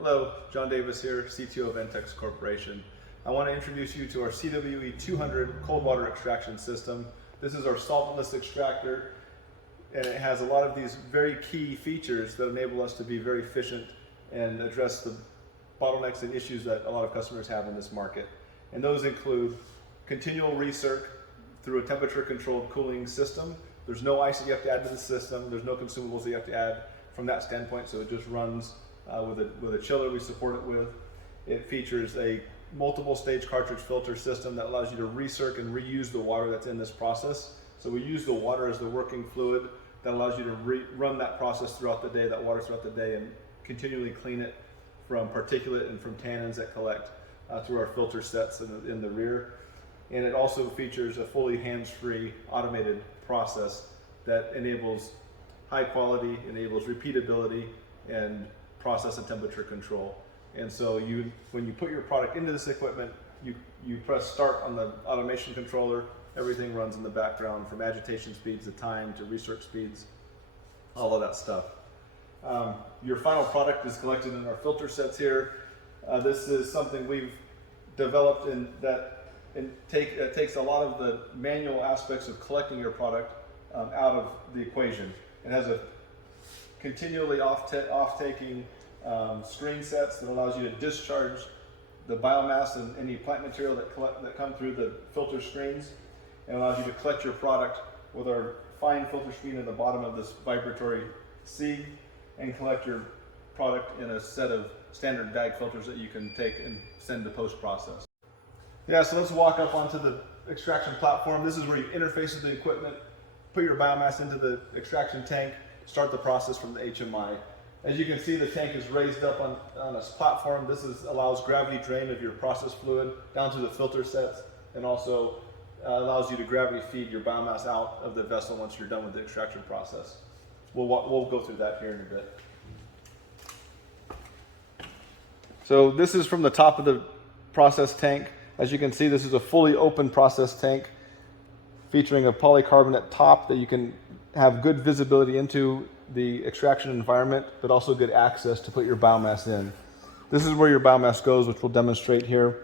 Hello, John Davis here, CTO of ENTEXS Corporation. I want to introduce you to our CWE-200 cold water extraction system. This is our solventless extractor, and it has a lot of these very key features that enable us to be very efficient and address the bottlenecks and issues that a lot of customers have in this market. And those include continual recirc through a temperature-controlled cooling system. There's no ice that you have to add to the system. There's no consumables that you have to add from that standpoint, so it just runs with a chiller we support it with. It features a multiple stage cartridge filter system that allows you to recirc and reuse the water that's in this process. So we use the water as the working fluid that allows you to run that process throughout the day, that water throughout the day, and continually clean it from particulate and from tannins that collect through our filter sets in the rear. And it also features a fully hands-free automated process that enables high quality, enables repeatability, and process and temperature control. And so when you put your product into this equipment, you press start on the automation controller, everything runs in the background from agitation speeds to time to recirc speeds, all of that stuff. Your final product is collected in our filter sets here. This is something we've developed that takes a lot of the manual aspects of collecting your product out of the equation. It has a continually off-taking screen sets that allows you to discharge the biomass and any plant material that come through the filter screens, and allows you to collect your product with our fine filter screen in the bottom of this vibratory C, and collect your product in a set of standard bag filters that you can take and send to post-process. Yeah, so let's walk up onto the extraction platform. This is where you interface with the equipment, put your biomass into the extraction tank, start the process from the HMI. As you can see, the tank is raised up on a platform. This allows gravity drain of your process fluid down to the filter sets, and also allows you to gravity feed your biomass out of the vessel once you're done with the extraction process. We'll go through that here in a bit. So this is from the top of the process tank. As you can see, this is a fully open process tank featuring a polycarbonate top that you can have good visibility into the extraction environment, but also good access to put your biomass in. This is where your biomass goes, which we'll demonstrate here.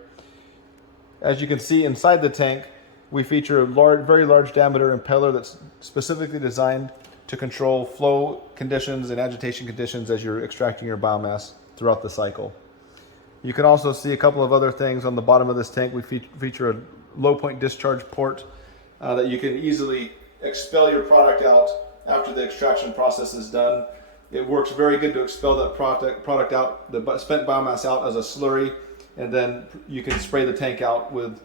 As you can see inside the tank, we feature a very large diameter impeller that's specifically designed to control flow conditions and agitation conditions as you're extracting your biomass throughout the cycle. You can also see a couple of other things on the bottom of this tank. We feature a low point discharge port that you can easily expel your product out after the extraction process is done. It works very good to expel that product out, the spent biomass out as a slurry, and then you can spray the tank out with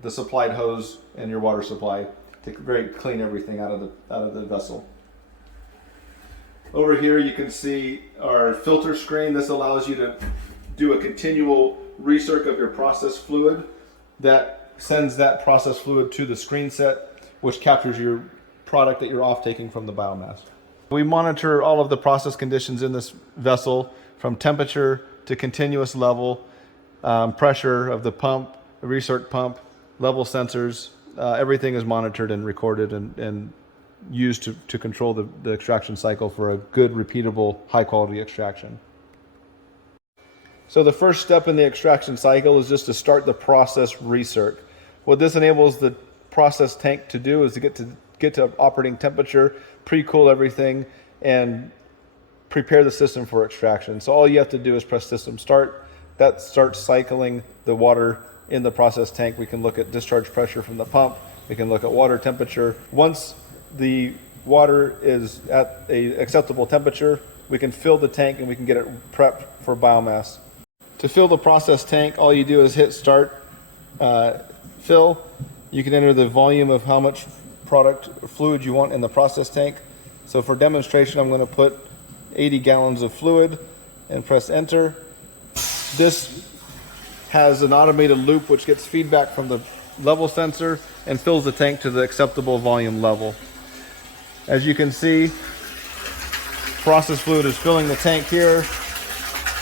the supplied hose and your water supply to very clean everything out of the vessel. Over here you can see our filter screen. This allows you to do a continual recirc of your process fluid that sends that process fluid to the screen set, which captures your product that you're off taking from the biomass. We monitor all of the process conditions in this vessel, from temperature to continuous level, pressure of the pump, the recirc pump, level sensors. Everything is monitored and recorded and used to control the extraction cycle for a good, repeatable, high quality extraction. So the first step in the extraction cycle is just to start the process recirc. What this enables the process tank to do is to get to operating temperature, pre-cool everything, and prepare the system for extraction. So all you have to do is press system start. That starts cycling the water in the process tank. We can look at discharge pressure from the pump. We can look at water temperature. Once the water is at an acceptable temperature, we can fill the tank and we can get it prepped for biomass. To fill the process tank, all you do is hit start, fill. You can enter the volume of how much product or fluid you want in the process tank. So for demonstration, I'm going to put 80 gallons of fluid and press enter. This has an automated loop which gets feedback from the level sensor and fills the tank to the acceptable volume level. As you can see, process fluid is filling the tank here.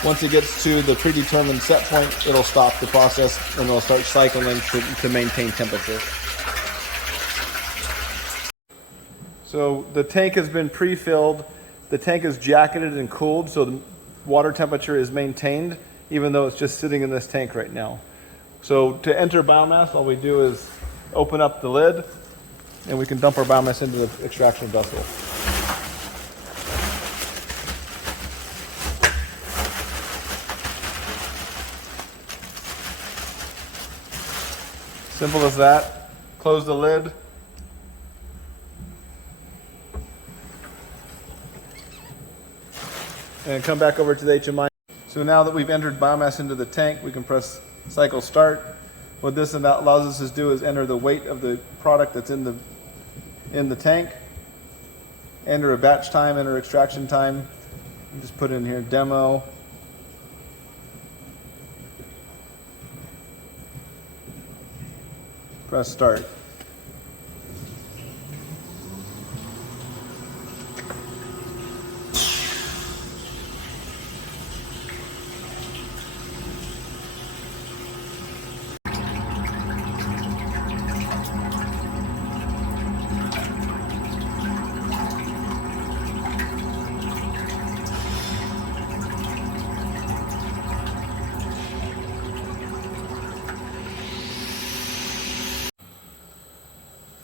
Once it gets to the predetermined set point, it'll stop the process and it'll start cycling to maintain temperature. So the tank has been pre-filled. The tank is jacketed and cooled, so water temperature is maintained even though it's just sitting in this tank right now. So to enter biomass, all we do is open up the lid and we can dump our biomass into the extraction vessel. Simple as that. Close the lid. And come back over to the HMI. So now that we've entered biomass into the tank, we can press cycle start. What this allows us to do is enter the weight of the product that's in the tank, enter a batch time, enter extraction time. Just put in here demo. Press start.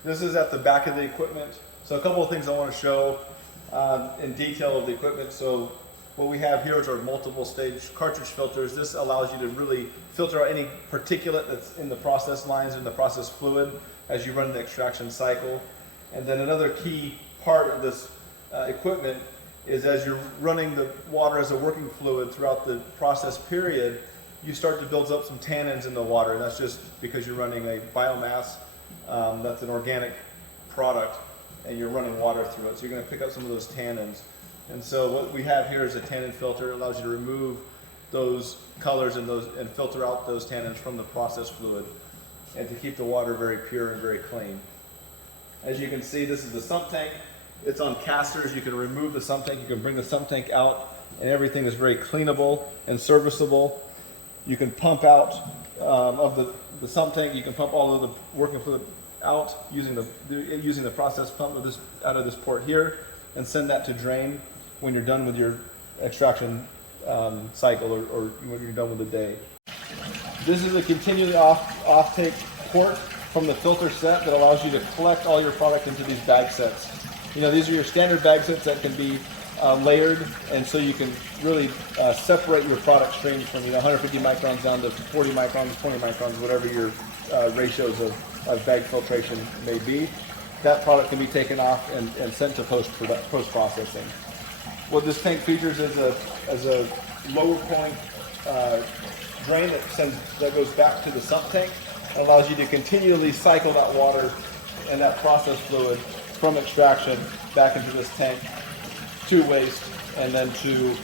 This is at the back of the equipment. So a couple of things I want to show in detail of the equipment. So what we have here is our multiple stage cartridge filters. This allows you to really filter out any particulate that's in the process lines and the process fluid as you run the extraction cycle. And then another key part of this equipment is as you're running the water as a working fluid throughout the process period, you start to build up some tannins in the water. And that's just because you're running a biomass that's an organic product and you're running water through it. So you're going to pick up some of those tannins. And so what we have here is a tannin filter. It allows you to remove those colors and filter out those tannins from the process fluid and to keep the water very pure and very clean. As you can see, this is the sump tank. It's on casters. You can remove the sump tank. You can bring the sump tank out and everything is very cleanable and serviceable. You can pump out of the sump tank. You can pump all of the working fluid out using the process pump out of this port here and send that to drain when you're done with your extraction cycle or when you're done with the day. This is a continually off-take port from the filter set that allows you to collect all your product into these bag sets. You know, these are your standard bag sets that can be layered, and so you can really separate your product streams from 150 microns down to 40 microns, 20 microns, whatever your ratios of bag filtration may be. That product can be taken off and sent to post-processing. What this tank features is a lower point drain that goes back to the sump tank and allows you to continually cycle that water and that process fluid from extraction back into this tank to waste and then to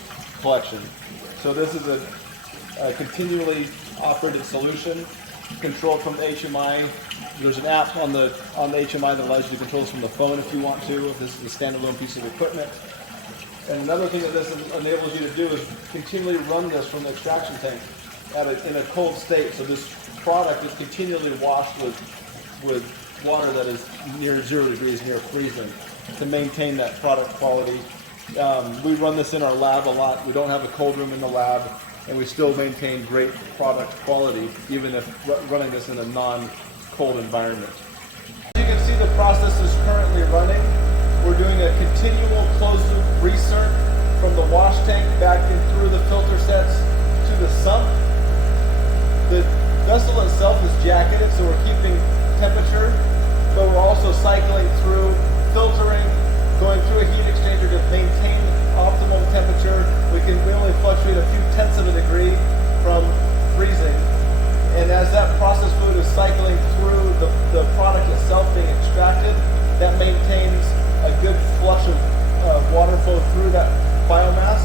collection. So this is a continually operated solution controlled from the HMI. There's an app on the HMI that allows you to control this from the phone if you want to, if this is a standalone piece of equipment. And another thing that this enables you to do is continually run this from the extraction tank in a cold state. So this product is continually washed with water that is near 0 degrees, near freezing, to maintain that product quality. We run this in our lab a lot. We don't have a cold room in the lab, and we still maintain great product quality, even if running this in a non-cold environment. As you can see, the process is currently running. We're doing a continual closed-loop recirc from the wash tank back in through the filter sets to the sump. The vessel itself is jacketed, so we're keeping temperature, but we're also cycling through, filtering, going through a heat exchanger to maintain optimal temperature. We can only fluctuate a few tenths of a degree from freezing. And as that process fluid is cycling through the product itself being extracted, that maintains a good flush of water flow through that biomass,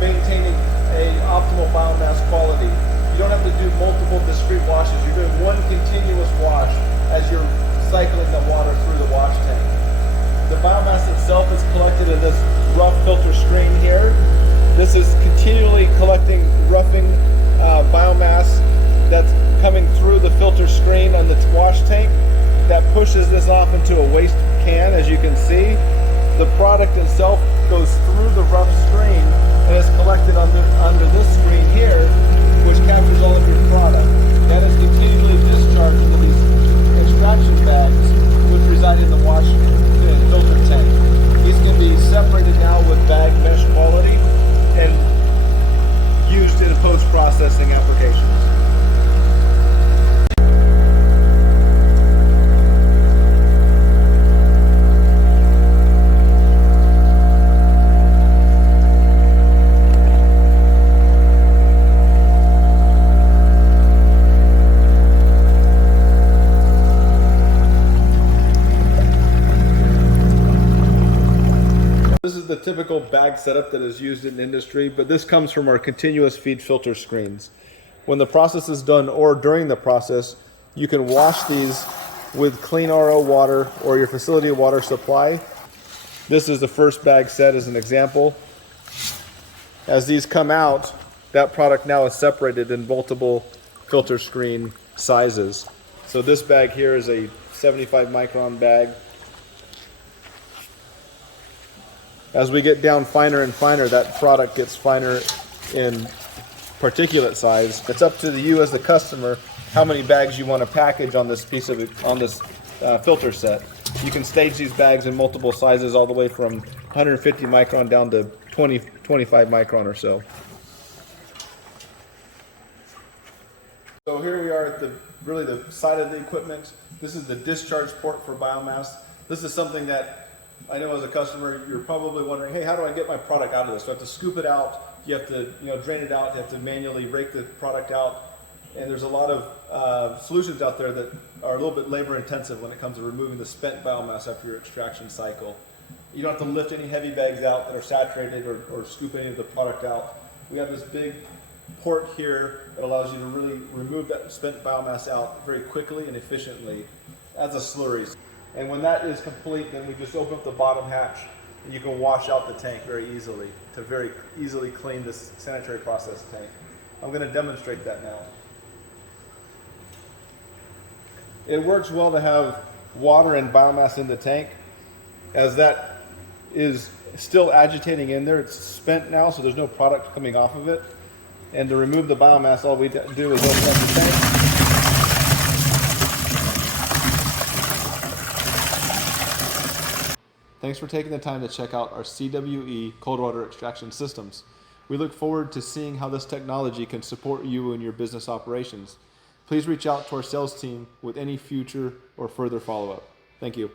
maintaining an optimal biomass quality. You don't have to do multiple discrete washes. You're doing one continuous wash as you're cycling the water through the wash tank. The biomass itself is collected in this rough filter screen here. This is continually collecting roughing biomass that's coming through the filter screen on the wash tank that pushes this off into a waste can. As you can see, the product itself goes through the rough screen and it's collected under this screen here, which captures all of your product. That is continually discharged into these extraction bags, which reside in the wash and filter tank. These can be separated now with bag mesh quality and used in post-processing applications. This is the typical bag setup that is used in industry, but this comes from our continuous feed filter screens. When the process is done or during the process, you can wash these with clean RO water or your facility water supply. This is the first bag set as an example. As these come out, that product now is separated in multiple filter screen sizes. So this bag here is a 75 micron bag. As we get down finer and finer, that product gets finer in particulate size. It's up to you as the customer how many bags you want to package on this filter set. You can stage these bags in multiple sizes, all the way from 150 micron down to 25 micron or so. So here we are at the side of the equipment. This is the discharge port for biomass. This is something that I know as a customer, you're probably wondering, hey, how do I get my product out of this? Do I have to scoop it out? You have to drain it out. You have to manually rake the product out. And there's a lot of solutions out there that are a little bit labor intensive when it comes to removing the spent biomass after your extraction cycle. You don't have to lift any heavy bags out that are saturated or scoop any of the product out. We have this big port here that allows you to really remove that spent biomass out very quickly and efficiently as a slurry. And when that is complete, then we just open up the bottom hatch and you can wash out the tank very easily to very easily clean this sanitary process tank. I'm going to demonstrate that now. It works well to have water and biomass in the tank, as that is still agitating in there. It's spent now, so there's no product coming off of it. And to remove the biomass, all we do is open up the tank. Thanks for taking the time to check out our CWE cold water extraction systems. We look forward to seeing how this technology can support you in your business operations. Please reach out to our sales team with any future or further follow-up. Thank you.